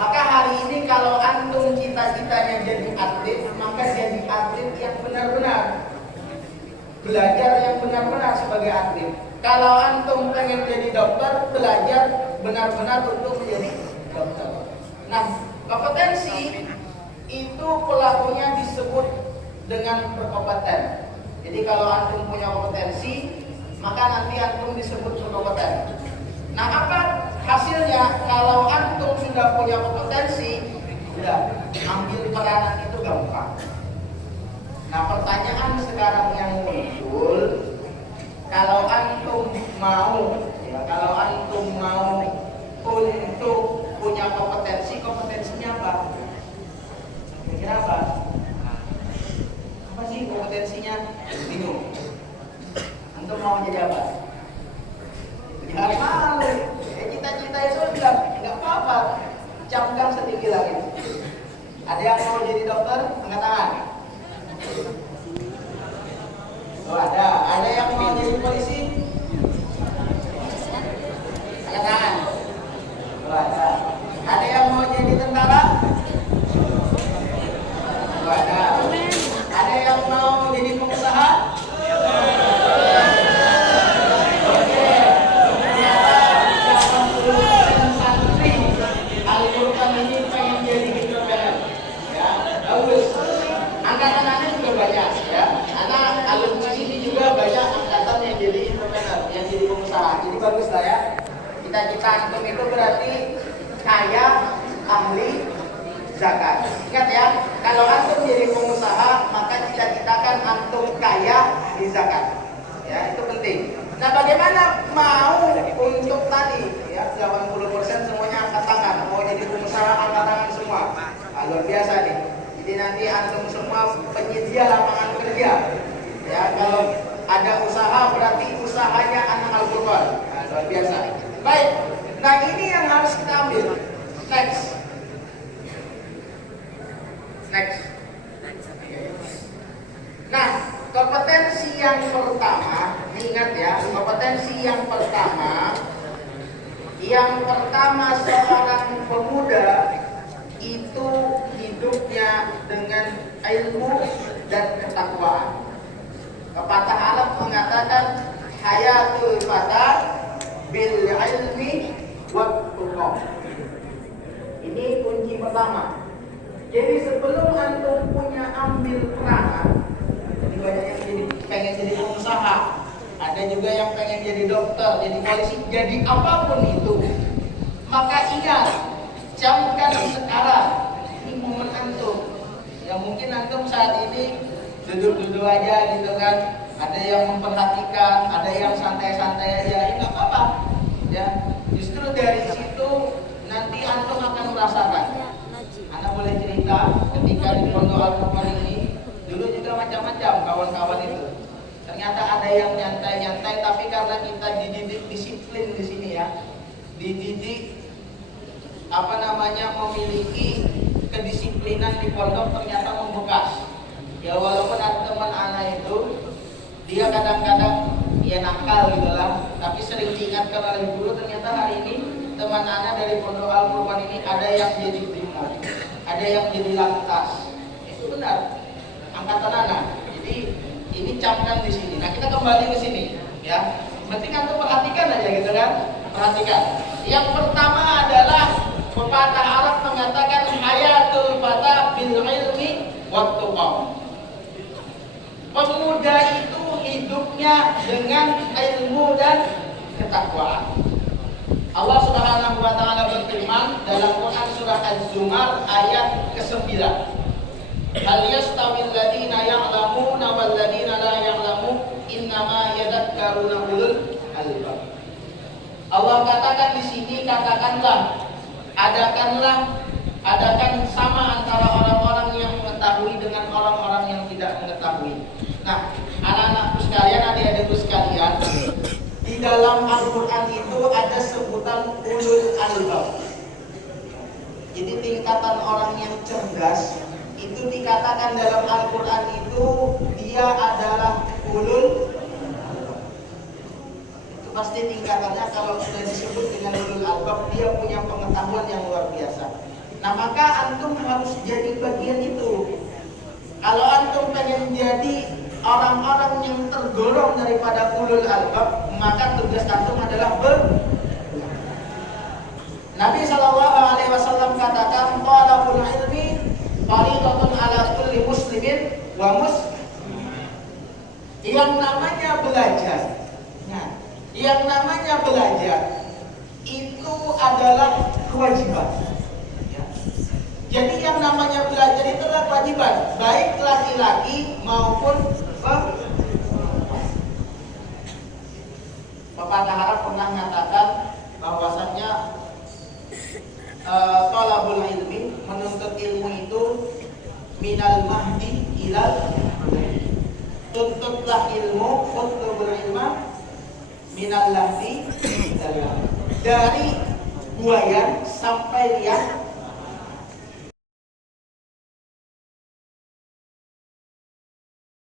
Maka hari ini kalau antum cita-citanya jadi atlet, maka jadi atlet yang benar-benar, belajar yang benar-benar sebagai atlet. Kalau antum pengen jadi dokter, belajar benar-benar untuk menjadi dokter. Nah, kompetensi itu pelakunya disebut dengan berkompeten. Jadi kalau antum punya kompetensi, maka nanti antum disebut berkompeten. Nah, apa hasilnya? Kalau antum sudah punya kompetensi, sudah ambil peranan itu gampang. Nah, pertanyaan sekarang yang muncul, kalau antum mau untuk punya kompetensi, kompetensinya apa? Kira-kira apa? Apa sih kompetensinya? Bingung. Antum mau jadi apa? Jangan malu. Cita-cita itu nggak apa-apa. Camkan setinggi langit. Ada yang mau jadi dokter? Angkat tangan. Oh, ada. Ada yang mau jadi polisi? Angkat tangan. Oh, ada. Ada yang mau jadi tentara? Oh, ada. Ada yang mau jadi pengusaha? Oke. Ternyata 80% santri Al-Quran ini pengen jadi entrepreneur. Ya, bagus. Angkatan-angkatan juga banyak, ya. Karena alumni sini juga banyak angkatan yang jadi entrepreneur, yang jadi pengusaha. Jadi bagus lah ya. Cita-cita antum itu berarti kaya, ahli zakat. Ingat ya, kalau antum jadi pengusaha, maka cita-citakan antum kaya di zakat. Ya, itu penting. Nah, bagaimana mau untuk tadi? Ya, 80% semuanya angkat tangan. Mau jadi pengusaha, angkat tangan semua. Nah, luar biasa nih. Jadi nanti antum semua penyedia lapangan kerja. Ya, kalau ada usaha berarti usahanya anak Al-Quran. Nah, luar biasa. Baik. Nah, ini yang harus kita ambil. Next. Nah, kompetensi yang pertama, ingat ya, kompetensi yang pertama seorang pemuda itu hidupnya dengan ilmu dan ketakwaan. Pepatah Arab mengatakan hayatul fata bil ilmi wat tuqah. Ini kunci pertama. Jadi sebelum antum punya ambil peranan, jadi banyak yang pengen jadi pengusaha, ada juga yang pengen jadi dokter, jadi polisi, jadi apapun itu. Maka ingat, camkan sekarang, ini momen antum. Ya mungkin antum saat ini duduk-duduk aja gitu kan, ada yang memperhatikan, ada yang santai-santai aja, nggak apa-apa. Ya, justru dari situ nanti antum akan merasakan. Anda boleh cerita ketika di Pondok Al-Quran ini dulu juga macam-macam kawan-kawan itu. Ternyata ada yang nyantai-nyantai, tapi karena kita dididik disiplin di sini ya, dididik memiliki kedisiplinan di pondok, ternyata membekas. Ya walaupun ada teman anak itu dia kadang-kadang ya nakal gitulah, tapi sering diingatkan oleh guru. Ternyata hari ini teman anak dari Pondok Al-Quran ini ada yang jadi primo, ada yang jadi lantas. Itu benar, angkatan anak. Jadi ini camkan di sini. Nah, kita kembali ke sini ya. Penting antum perhatikan aja gitu kan. Perhatikan. Yang pertama adalah pepatah Arab mengatakan hayatul fata bil ilmi wat tuqah. Pemuda itu hidupnya dengan ilmu dan ketakwaan. Allah Subhanahu wa taala berfirman dalam Quran surah Az-Zumar ayat ke-9. Hal yastawil ladzina ya'lamuna wal ladzina la ya'lamun innama yadhakkaruna ulul albab. Allah katakan di sini, katakan sama antara orang-orang yang mengetahui dengan orang-orang yang tidak mengetahui. Nah, anak-anakku sekalian, adik-adikku sekalian, di dalam Al-Quran itu ada sebutan ulul albab. Jadi tingkatan orang yang cerdas itu dikatakan dalam Al-Quran itu dia adalah ulul. Itu pasti tingkatannya kalau sudah disebut dengan ulul albab, dia punya pengetahuan yang luar biasa. Nah maka antum harus jadi bagian itu. Kalau antum pengen jadi orang-orang yang tergolong daripada ulul albab, maka tugas antum adalah Nabi SAW katakan, talabul ilmi faridatun ala kulli muslimin wa yang namanya belajar. Nah, yang namanya belajar itu adalah kewajiban. Jadi yang namanya belajar itu adalah kewajiban, baik laki-laki maupun perempuan. Pepatah Arab pernah mengatakan bahwasannya talabul ilmi, menuntut ilmu itu minal mahdi ilal, tuntutlah ilmu, utlubul ilma minal lahdi ilal, dari buayan sampai liang